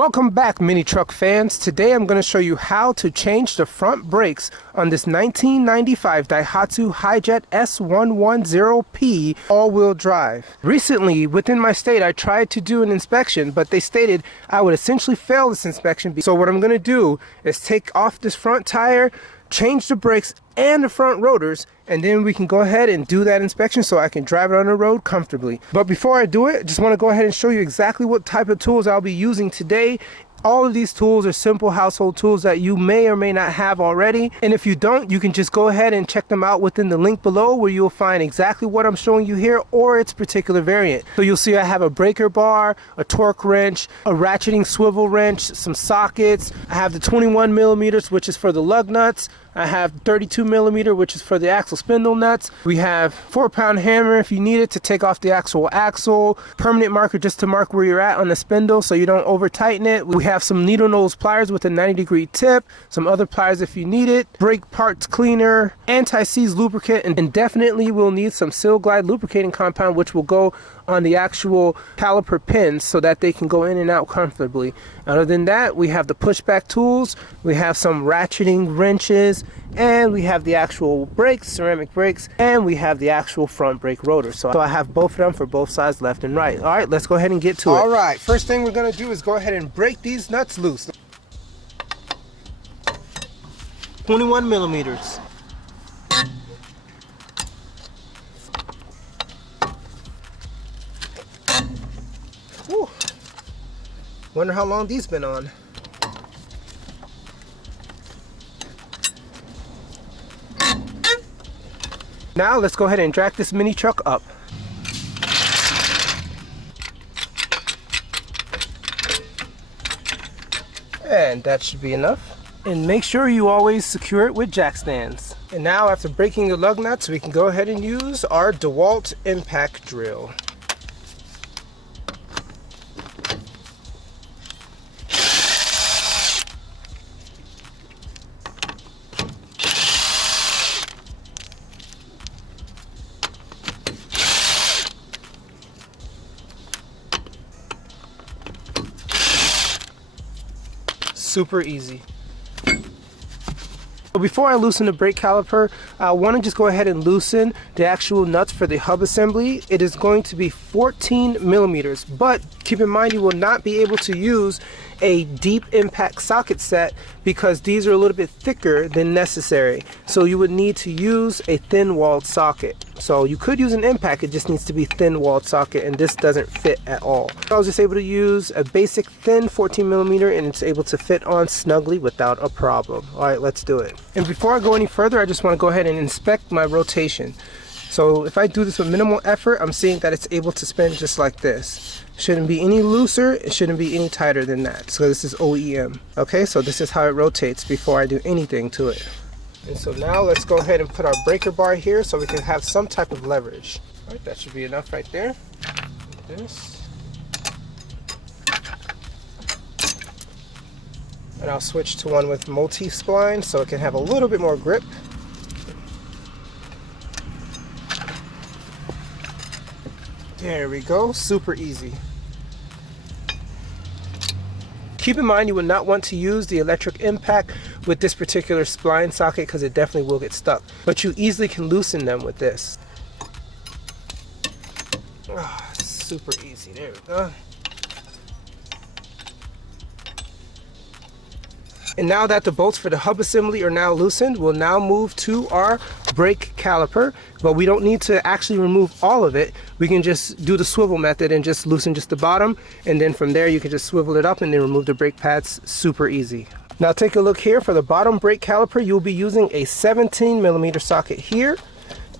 Welcome back, mini truck fans. Today I'm going to show you how to change the front brakes on this 1995 Daihatsu Hijet S110P all-wheel drive. Recently, within my state, I tried to do an inspection, but they stated I would essentially fail this inspection. So what I'm going to do is take off this front tire, change the brakes and the front rotors, and then we can go ahead and do that inspection so I can drive it on the road comfortably. But before I do it, I just want to go ahead and show you exactly what type of tools I'll be using today. All of these tools are simple household tools that you may or may not have already. And if you don't, you can just go ahead and check them out within the link below, where you'll find exactly what I'm showing you here or its particular variant. So you'll see I have a breaker bar, a torque wrench, a ratcheting swivel wrench, some sockets. I have the 21 millimeters, which is for the lug nuts. I have 32 millimeter, which is for the axle spindle nuts. We have 4-pound hammer if you need it to take off the actual axle. Permanent marker just to mark where you're at on the spindle so you don't over tighten it. We have some needle nose pliers with a 90-degree tip, some other pliers if you need it, brake parts cleaner, anti-seize lubricant, and definitely we'll need some Seal Glide lubricating compound, which will go on the actual caliper pins so that they can go in and out comfortably. Other than that, we have the pushback tools, we have some ratcheting wrenches, and we have the actual brakes, ceramic brakes, and we have the actual front brake rotor. So I have both of them for both sides, left and right. All right, let's go ahead and get to it. All right, first thing we're going to do is go ahead and break these nuts loose. 21 millimeters. Whew. Wonder how long these been on. Now let's go ahead and drag this mini truck up. And that should be enough. And make sure you always secure it with jack stands. And now after breaking the lug nuts, we can go ahead and use our DeWalt impact drill. Super easy. Before I loosen the brake caliper, I want to just go ahead and loosen the actual nuts for the hub assembly. It is going to be 14 millimeters, but keep in mind you will not be able to use a deep impact socket set because these are a little bit thicker than necessary. So you would need to use a thin walled socket. So you could use an impact, it just needs to be thin walled socket, and this doesn't fit at all. I was just able to use a basic thin 14 millimeter and it's able to fit on snugly without a problem. All right, let's do it. And before I go any further, I just want to go ahead and inspect my rotation. So if I do this with minimal effort, I'm seeing that it's able to spin just like this. Shouldn't be any looser, it shouldn't be any tighter than that. So this is OEM. Okay, so this is how it rotates before I do anything to it. And so now let's go ahead and put our breaker bar here so we can have some type of leverage. All right, that should be enough right there. Like this. And I'll switch to one with multi-spline so it can have a little bit more grip. There we go, super easy. Keep in mind you would not want to use the electric impact with this particular spline socket because it definitely will get stuck. But you easily can loosen them with this. Oh, super easy, there we go. And now that the bolts for the hub assembly are now loosened, we'll now move to our brake caliper, but we don't need to actually remove all of it. We can just do the swivel method and just loosen just the bottom, and then from there you can just swivel it up and then remove the brake pads. Super easy. Now take a look here. For the bottom brake caliper, you'll be using a 17 millimeter socket here,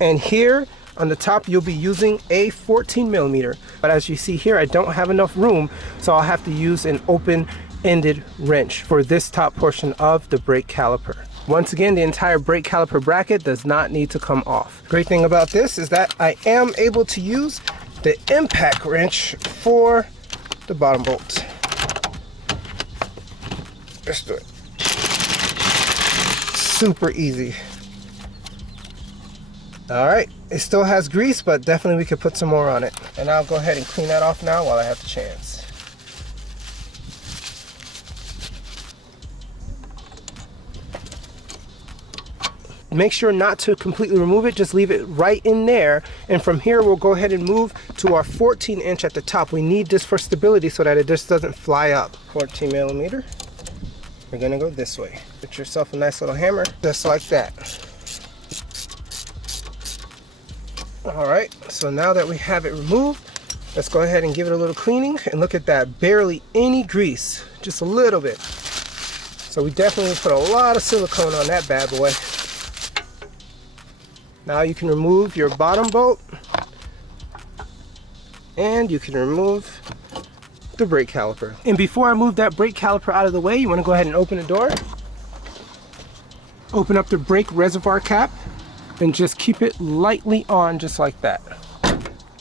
and here on the top you'll be using a 14 millimeter. But as you see here, I don't have enough room, so I'll have to use an open-ended wrench for this top portion of the brake caliper. Once again, the entire brake caliper bracket does not need to come off. Great thing about this is that I am able to use the impact wrench for the bottom bolt. Let's do it. Super easy. All right, it still has grease, but definitely we could put some more on it. And I'll go ahead and clean that off now while I have the chance. make sure not to completely remove it, just leave it right in there. And from here, we'll go ahead and move to our 14-inch at the top. We need this for stability so that it just doesn't fly up. 14 millimeter. We're gonna go this way. Get yourself a nice little hammer, just like that. All right, so now that we have it removed, let's go ahead and give it a little cleaning. And look at that, barely any grease, just a little bit. So we definitely put a lot of silicone on that bad boy. Now you can remove your bottom bolt, and you can remove the brake caliper. And before I move that brake caliper out of the way, you want to go ahead and open the door. Open up the brake reservoir cap and just keep it lightly on, just like that.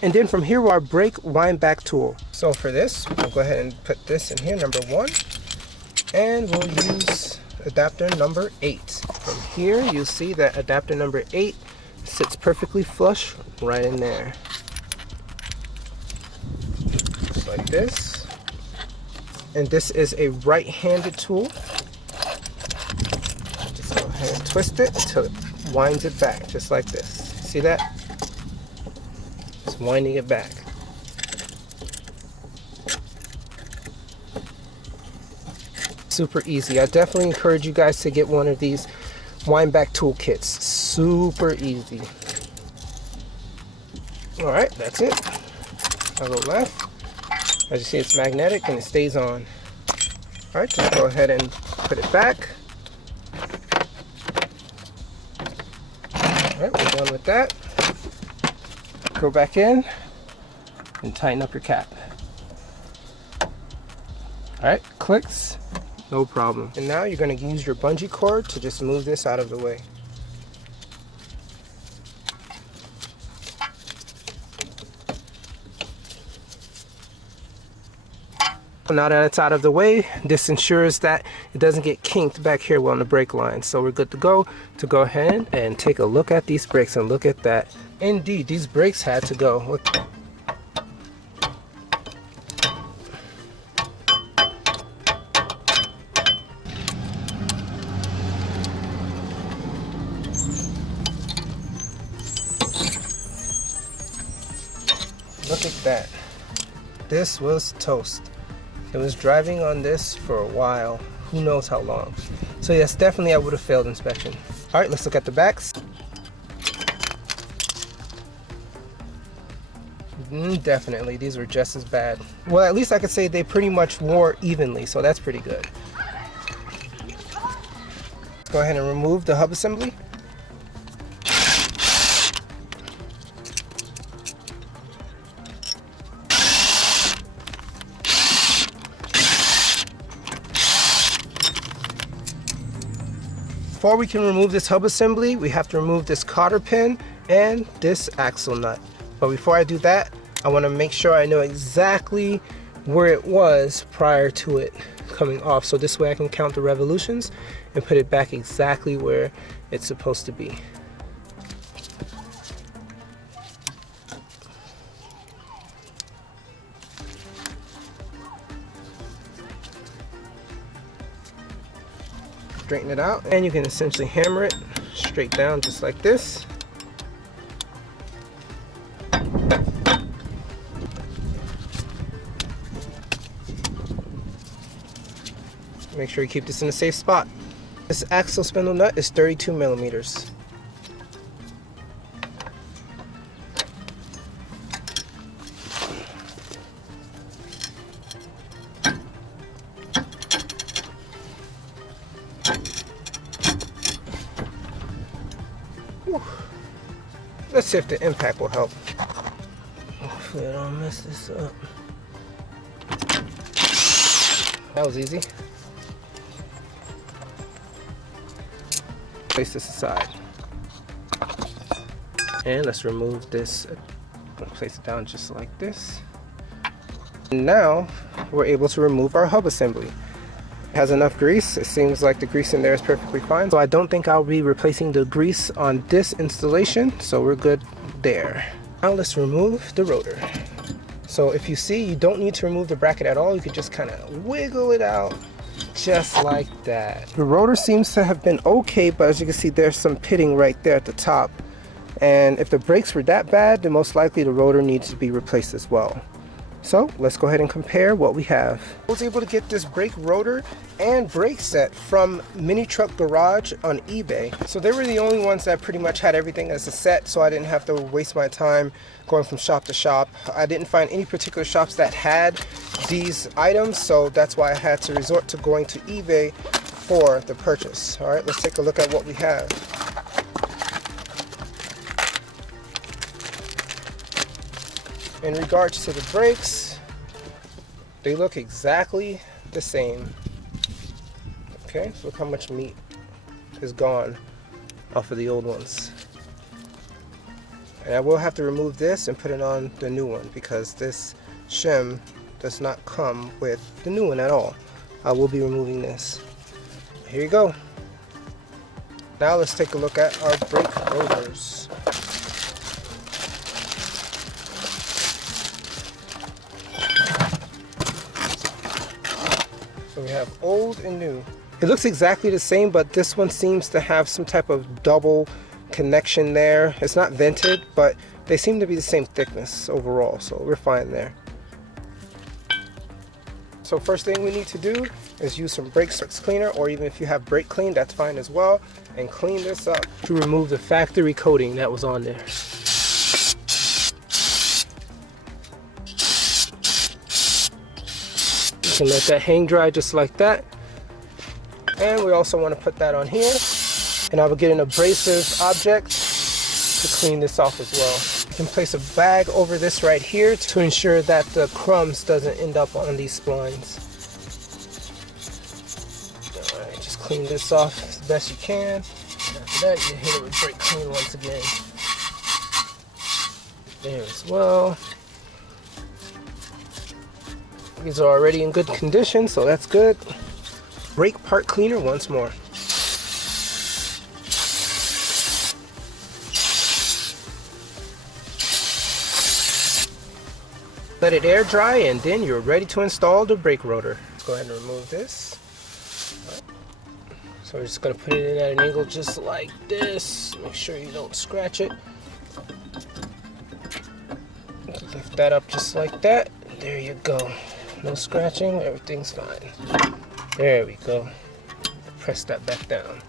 And then from here, our brake wind back tool. So for this, we'll go ahead and put this in here, number 1, and we'll use adapter number 8. From here, you'll see that adapter number 8 sits perfectly flush right in there. Just like this. And this is a right-handed tool. Just go ahead and twist it until it winds it back, just like this. See that? Just winding it back. Super easy. I definitely encourage you guys to get one of these wind back tool kits. Super easy. All right, that's it. I'll go left. As you see, it's magnetic and it stays on. All right, just go ahead and put it back. All right, we're done with that. Go back in and tighten up your cap. All right, clicks, no problem. And now you're going to use your bungee cord to just move this out of the way. Now that it's out of the way, this ensures that it doesn't get kinked back here on the brake line. So we're good to go ahead and take a look at these brakes, and look at that. Indeed, these brakes had to go. Look. Look at that. This was toast. It was driving on this for a while, who knows how long. So yes, definitely I would have failed inspection. All right, let's look at the backs. Definitely, these were just as bad. Well, at least I could say they pretty much wore evenly, so that's pretty good. Let's go ahead and remove the hub assembly. Before we can remove this hub assembly, we have to remove this cotter pin and this axle nut. But before I do that, I want to make sure I know exactly where it was prior to it coming off. So this way I can count the revolutions and put it back exactly where it's supposed to be. Straighten it out, and you can essentially hammer it straight down just like this. Make sure you keep this in a safe spot. This axle spindle nut is 32 millimeters. Let's see if the impact will help. Hopefully I don't mess this up. That was easy. Place this aside. And let's remove this. Place it down just like this. And now we're able to remove our hub assembly. It has enough grease. It seems like the grease in there is perfectly fine. So I don't think I'll be replacing the grease on this installation. So we're good there. Now let's remove the rotor. So if you see, you don't need to remove the bracket at all. You could just kind of wiggle it out just like that. The rotor seems to have been okay, but as you can see, there's some pitting right there at the top. And if the brakes were that bad, then most likely the rotor needs to be replaced as well. So let's go ahead and compare what we have. I was able to get this brake rotor and brake set from Minitruck Garage on eBay. So they were the only ones that pretty much had everything as a set, so I didn't have to waste my time going from shop to shop. I didn't find any particular shops that had these items, so that's why I had to resort to going to eBay for the purchase. All right, let's take a look at what we have. In regards to the brakes, they look exactly the same. Okay, so look how much meat is gone off of the old ones. And I will have to remove this and put it on the new one because this shim does not come with the new one at all. I will be removing this. Here you go. Now let's take a look at our brake rotors. So we have old and new. It looks exactly the same, but this one seems to have some type of double connection there. It's not vented, but they seem to be the same thickness overall, so we're fine there. So first thing we need to do is use some brake cleaner, or even if you have brake clean, that's fine as well, and clean this up to remove the factory coating that was on there. You can let that hang dry just like that. And we also want to put that on here. And I will get an abrasive object to clean this off as well. You can place a bag over this right here to ensure that the crumbs doesn't end up on these splines. Alright, just clean this off as best you can. After that, you hit it with brake clean once again. There as well. These are already in good condition, so that's good. Brake part cleaner once more. Let it air dry and then you're ready to install the brake rotor. Let's go ahead and remove this. Right. So we're just going to put it in at an angle just like this. Make sure you don't scratch it. Lift that up just like that. There you go. No scratching, everything's fine. There we go. Press that back down.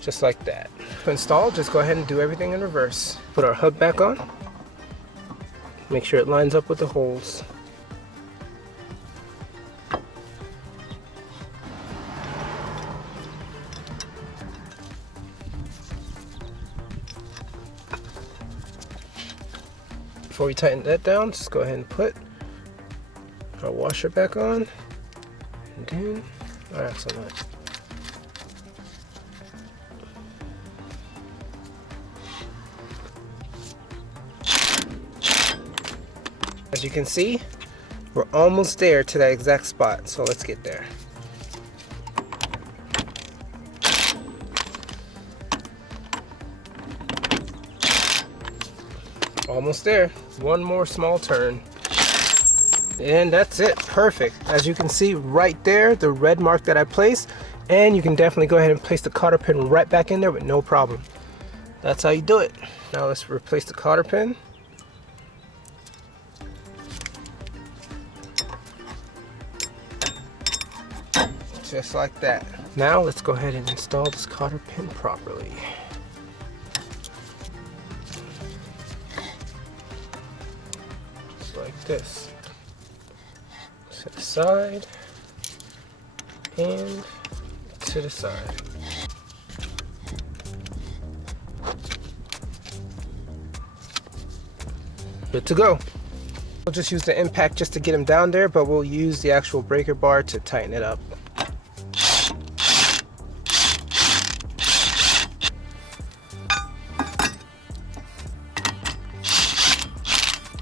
Just like that. To install, just go ahead and do everything in reverse. Put our hub back on. Make sure it lines up with the holes. Before we tighten that down, just go ahead and put our washer back on. And then our axle nut. As you can see, we're almost there to that exact spot, so let's get there. Almost there. One more small turn. And that's it. Perfect. As you can see right there, the red mark that I placed, and you can definitely go ahead and place the cotter pin right back in there with no problem. That's how you do it. Now let's replace the cotter pin. Just like that. Now let's go ahead and install this cotter pin properly. Just like this. To the side and to the side. Good to go. We'll just use the impact just to get them down there, but we'll use the actual breaker bar to tighten it up.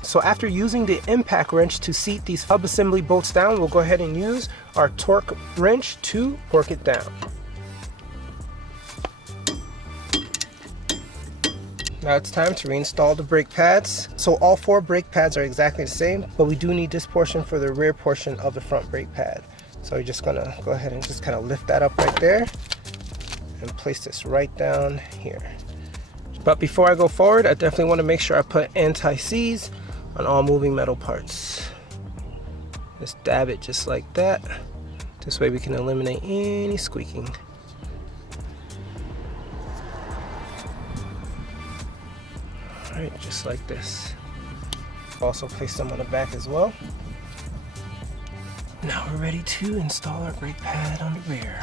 So after using the impact wrench to seat these hub assembly bolts down, we'll go ahead and use our torque wrench to torque it down. Now it's time to reinstall the brake pads. So all 4 brake pads are exactly the same, but we do need this portion for the rear portion of the front brake pad. So we're just gonna go ahead and just kind of lift that up right there and place this right down here. But before I go forward, I definitely want to make sure I put anti-seize on all moving metal parts. Just dab it just like that. This way we can eliminate any squeaking. Alright, just like this. Also place them on the back as well. Now we're ready to install our brake pad on the rear.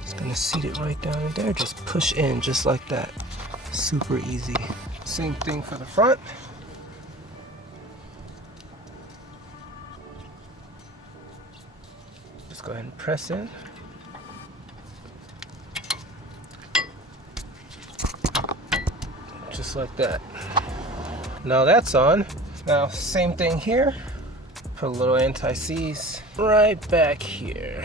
Just gonna seat it right down in there. Just push in just like that. Super easy. Same thing for the front. Just go ahead and press in. Just like that. Now that's on. Now same thing here. Put a little anti-seize right back here.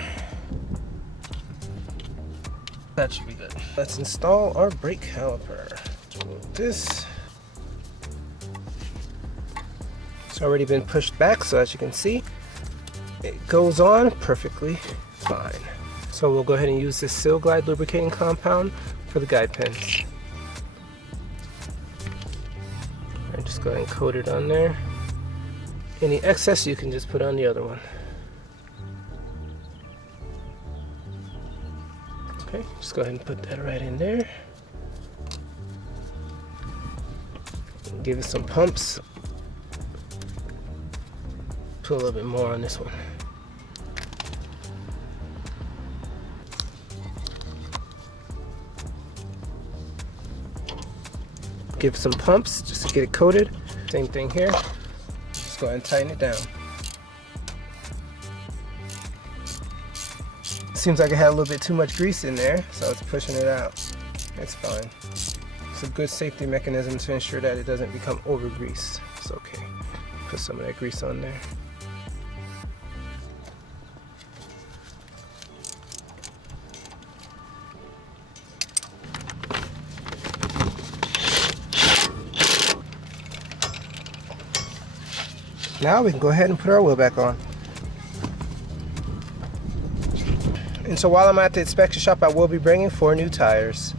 That should be good. Let's install our brake caliper. Remove this. It's already been pushed back, so as you can see, it goes on perfectly fine. So we'll go ahead and use this Seal Glide lubricating compound for the guide pins. And just go ahead and coat it on there. Any excess you can just put on the other one. Okay, just go ahead and put that right in there. Give it some pumps. Put a little bit more on this one. Give some pumps just to get it coated. Same thing here. Just go ahead and tighten it down. Seems like I had a little bit too much grease in there, so it's pushing it out. It's fine. It's a good safety mechanism to ensure that it doesn't become over greased. It's okay. Put some of that grease on there. Now we can go ahead and put our wheel back on. And so while I'm at the inspection shop, I will be bringing 4 new tires.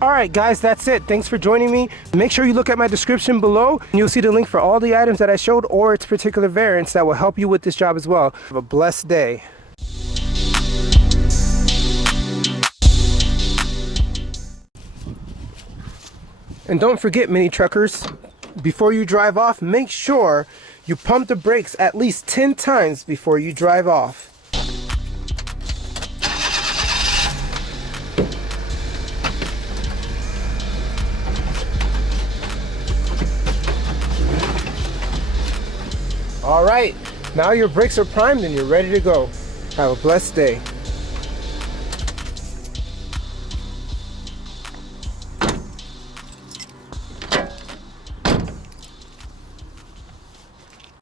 Alright guys, that's it. Thanks for joining me. Make sure you look at my description below and you'll see the link for all the items that I showed or its particular variants that will help you with this job as well. Have a blessed day. And don't forget, mini truckers, before you drive off, make sure you pump the brakes at least 10 times before you drive off. All right, now your brakes are primed and you're ready to go. Have a blessed day.